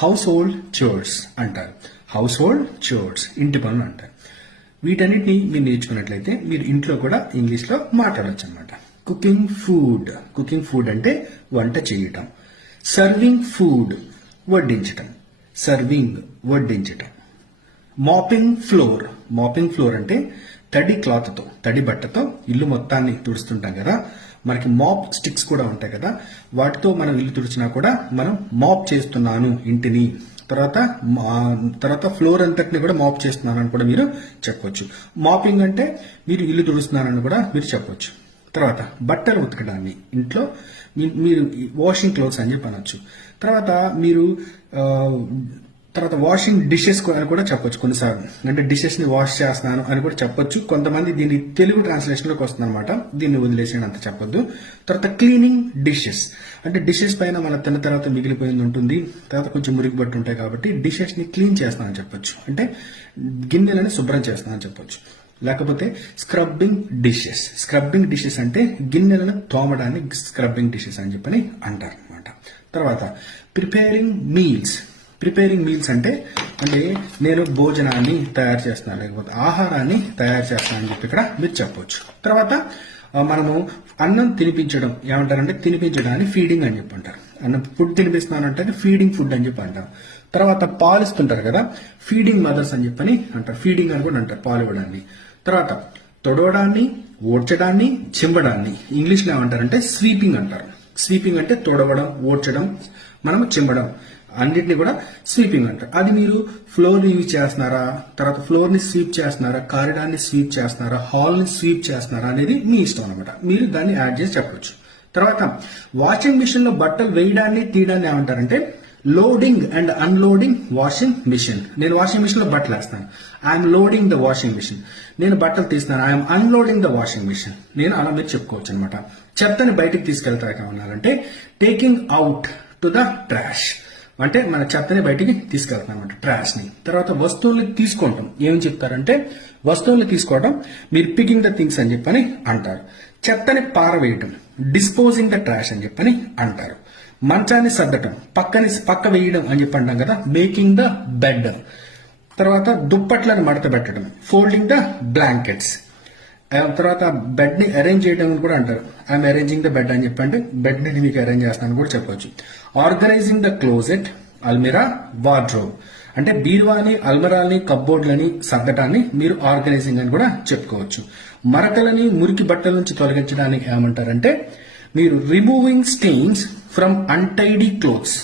House hold chores అంటారు. House hold chores ఇంటి పనులు అంటారు. వీటన్నిటిని మీరు నేర్చుకున్నట్లయితే మీరు ఇంట్లో కూడా ఇంగ్లీష్లో మాట్లాడవచ్చు అనమాట. కుకింగ్ ఫుడ్ అంటే వంట చేయటం. సర్వింగ్ ఫుడ్ వడ్డించటం. మాపింగ్ ఫ్లోర్ అంటే తడి బట్టతో ఇల్లు మొత్తాన్ని తుడుస్తుంటాం కదా. మనకి మాప్ స్టిక్స్ కూడా ఉంటాయి కదా, వాటితో మనం ఇల్లు తుడిచినా కూడా మనం మాప్ చేస్తున్నాను ఇంటిని. తర్వాత ఫ్లోర్ అంతటిని కూడా మాప్ చేస్తున్నాను అని కూడా మీరు చెప్పొచ్చు. మాపింగ్ అంటే మీరు ఇల్లు తుడుస్తున్నారని కూడా మీరు చెప్పొచ్చు. తర్వాత బట్టలు ఉతకడాన్ని ఇంట్లో మీరు వాషింగ్ క్లోత్స్ అని చెప్పి అనొచ్చు. తర్వాత మీరు వాషింగ్ డిషెస్ అని కూడా చెప్పొచ్చు. కొన్నిసార్లు అంటే డిషెస్ ని వాష్ చేస్తున్నాను అని కూడా చెప్పొచ్చు. కొంతమంది దీన్ని తెలుగు ట్రాన్స్లేషన్ లోకి వస్తుంది అనమాట, దీన్ని వదిలేసేయండి, అంత చెప్పొద్దు. తర్వాత క్లీనింగ్ డిషెస్ అంటే డిషెస్ పైన మన తిన్న తర్వాత మిగిలిపోయింది ఉంటుంది, తర్వాత కొంచెం మురికి బట్టి ఉంటాయి కాబట్టి డిషెస్ ని క్లీన్ చేస్తానని చెప్పొచ్చు, అంటే గిన్నెలను శుభ్రం చేస్తానని చెప్పొచ్చు. లేకపోతే స్క్రబ్బింగ్ డిషెస్ అంటే గిన్నెలను తోమడాన్ని స్క్రబ్బింగ్ డిషెస్ అని చెప్పని అంటారు అనమాట. తర్వాత ప్రిపేరింగ్ మీల్స్ అంటే నేను భోజనాన్ని తయారు చేస్తున్నాను, లేకపోతే ఆహారాన్ని తయారు చేస్తున్నాను అని చెప్పి ఇక్కడ మీరు చెప్పొచ్చు. తర్వాత మనము అన్నం తినిపించడం ఏమంటారంటే తినిపించడాన్ని ఫీడింగ్ అని చెప్పి అంటారు. అన్నం ఫుడ్ తినిపిస్తున్నాను అంటే ఫీడింగ్ ఫుడ్ అని చెప్పి అంటారు. తర్వాత పాలిస్తుంటారు కదా, ఫీడింగ్ మదర్స్ అని చెప్పని అంటారు. ఫీడింగ్ అని కూడా అంటారు పాలు ఇవ్వడాన్ని. తర్వాత తొడవడాన్ని, ఓడ్చడాన్ని, చింబడాన్ని ఇంగ్లీష్లో ఏమంటారంటే స్వీపింగ్ అంటారు. స్వీపింగ్ అంటే తొడవడం, ఓడ్చడం, మనం చింబడం అన్నిటిని కూడా స్వీపింగ్ అంటారు. అది మీరు ఫ్లోర్ ని యూజ్ చేస్తున్నారా, తర్వాత ఫ్లోర్ ని స్వీప్ చేస్తున్నారా, కారిడార్ ని స్వీప్ చేస్తున్నారా, హాల్ ని స్వీప్ చేస్తున్నారా అనేది మీ ఇష్టం అనమాట. మీరు దాన్ని యాడ్ చేసి చెప్పొచ్చు. తర్వాత వాషింగ్ మిషన్ లో బట్టలు వేయడాన్ని తీయడాన్ని ఏమంటారంటే loading and unloading washing machine. నేను వాషింగ్ మిషన్ లో బట్టలు వేస్తాను, I'm loading the washing machine. నేను బట్టలు తీస్తాను, I'm unloading the washing machine. నేను అలా మీరు చెప్పుకోవచ్చు అనమాట. చెత్తని బయటికి తీసుకెళ్తాక ఉన్నారంటే taking out to the trash, అంటే మన చెత్తని బయటికి తీసుకెళ్తాం అనమాట, ట్రాష్ ని. తర్వాత వస్తువుల్ని తీసుకుంటాం, ఏం చెప్తారంటే వస్తువుల్ని తీసుకోవడం మీరు పికింగ్ ద థింగ్స్ అని చెప్పని అంటారు. చెత్తని పారవేయటం డిస్పోజింగ్ ద ట్రాష్ అని చెప్పని అంటారు. మంచాన్ని సర్దటం పక్క వేయడం అని చెప్పి అంటాం కదా, మేకింగ్ ద బెడ్. తర్వాత దుప్పట్లను మడత పెట్టడం ఫోల్డింగ్ ద బ్లాంకెట్స్. తర్వాత బెడ్ ని అరేంజ్ చేయడం కూడా అంటారు, ఐఎమ్ అరేంజింగ్ ద బెడ్ అని చెప్పండి, బెడ్ ని మీకు అరేంజ్ చేస్తాను కూడా చెప్పొచ్చు. ఆర్గనైజింగ్ ద క్లోజెట్, అల్మిరా, వార్డ్రోబ్ అంటే బీరువాని, అల్మరాల్ని, కప్బోర్డ్లని సర్దటాన్ని మీరు ఆర్గనైజింగ్ అని కూడా చెప్పుకోవచ్చు. మరకలని, మురికి బట్టల నుంచి తొలగించడానికి ఏమంటారంటే మీరు removing stains from untidy clothes.